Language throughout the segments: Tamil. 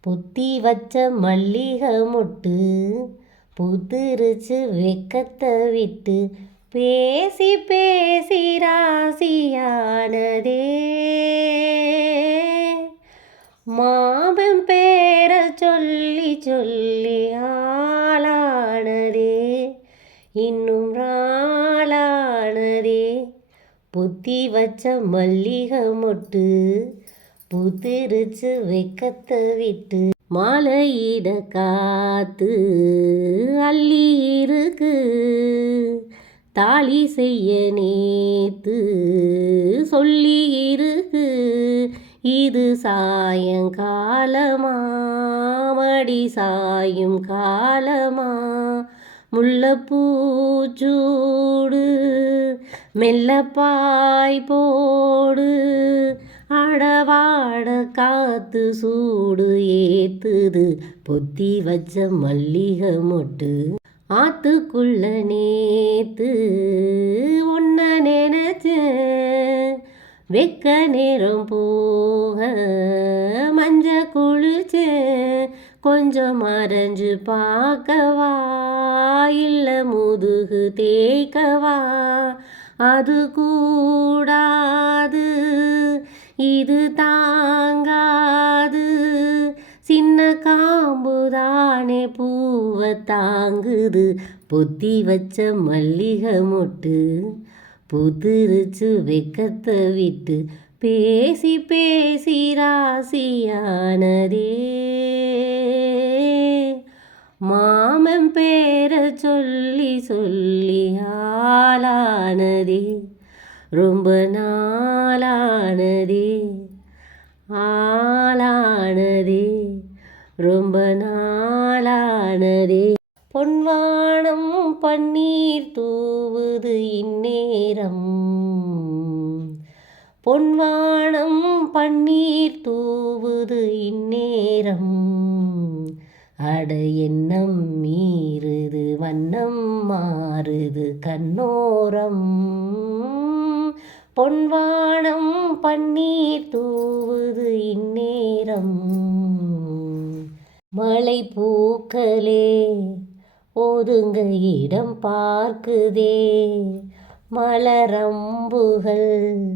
புத்தி வச்ச மல்லிகை மொட்டு புதிருச்சு வெக்கத்தை விட்டு பேசி பேசி ராசியானதே. மாபம் பேர சொல்லி சொல்லி ஆளானதே. இன்னும் ராளானதே புத்தி வச்ச மல்லிகை மொட்டு புதிருச்சு வெக்கத்தை விட்டு மாலையிட காத்து அள்ளி இருக்கு. தாலி செய்ய நேத்து சொல்லி இருக்கு. இது சாயங்காலமா? மடி சாயும் காலமா? முல்லைப்பூச்சூடு மெல்லப்பாய் போடு. அடவாட காத்து சூடு ஏத்துது. பொத்தி வச்ச மல்லிகை மொட்டு ஆத்துக்குள்ள நேத்து. ஒன்ன நினைச்சேன் வெக்க நேரம் போக மஞ்ச குளிச்சேன் கொஞ்சம் மறைஞ்சு பார்க்கவா? இல்லை முதுகு தேய்க்கவா? அது கூடாது. இது தாங்காது. சின்ன காம்புதானே பூவை தாங்குது. பொத்தி வச்ச மல்லிகை மொட்டு புதிருச்சு வெக்கத்தை விட்டு. பேசி பேசி ராசியானதே. மாமன் பேரை சொல்லி சொல்லி ஆளானதே. ரொம்ப நாளானதே. ஆளானதே ரொம்ப நாளானதே. பொன்வானம் பன்னீர் தூவுது இந்நேரம். பொன்வானம் பன்னீர் தூவுது இந்நேரம். அட எண்ணம் மீறுது வண்ணம் மாறுது கண்ணோரம். பொன்வானம் பன்னீர் தூவுது இந்நேரம். மலை பூக்களே ஒதுங்க இடம் பார்க்குதே. மலரம்புகள்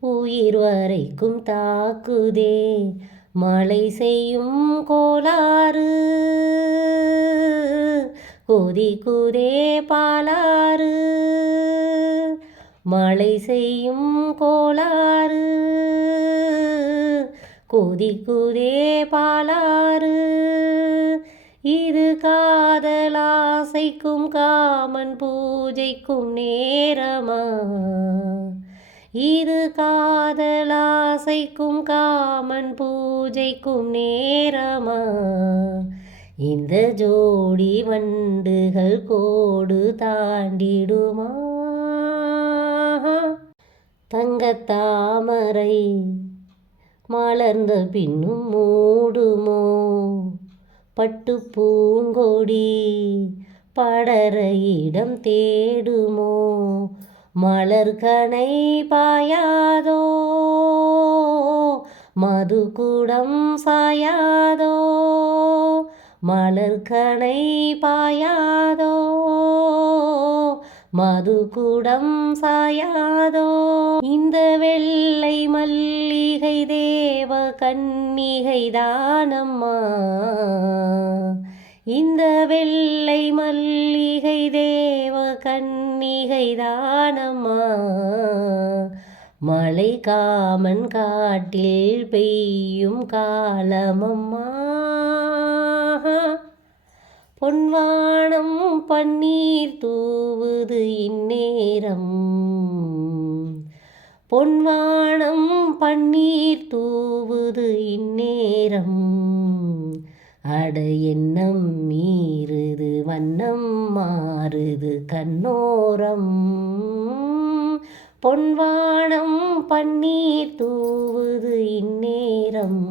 உயிர் வரைக்கும் தாக்குதே. மழை செய்யும் கோளாறு கொதிக்குதே பாலாறு. மழை செய்யும் கோளாறு கொதிக்குதே பாலாறு. இது காதலாசைக்கும் காமன் பூஜைக்கும் நேரமா? இது காதலாசைக்கும் காமன் பூஜைக்கும் நேரமா? இந்த ஜோடி வண்டுகள் கோடு தாண்டிடுமா? தங்கத்தாமரை மலர்ந்த பின்னும் மூடுமோ? பட்டு பூங்கொடி படர இடம் தேடுமோ? மலர்கனை பாயாதோ? மதுகுடம் சாயாதோ? மலர்கனை பாயாதோ? மது மதுகுடம் சாயாதோ? இந்த வெள்ளை மல்லிகை தேவ கன்னிகை தானம்மா. இந்த வெள்ளை மல்லிகை தேவ கன்னிகை தானம்மா. மழை காமன் காட்டில் பெய்யும் காலமம்மா. பொன்வானம் பன்னீர் தூவுது இந்நேரம். பொன்வானம் பன்னீர் தூவுது இந்நேரம். அட எண்ணம் மீறுது வண்ணம் மாறுது கண்ணோரம். பொன்வானம் பன்னீர் தூவுது இந்நேரம்.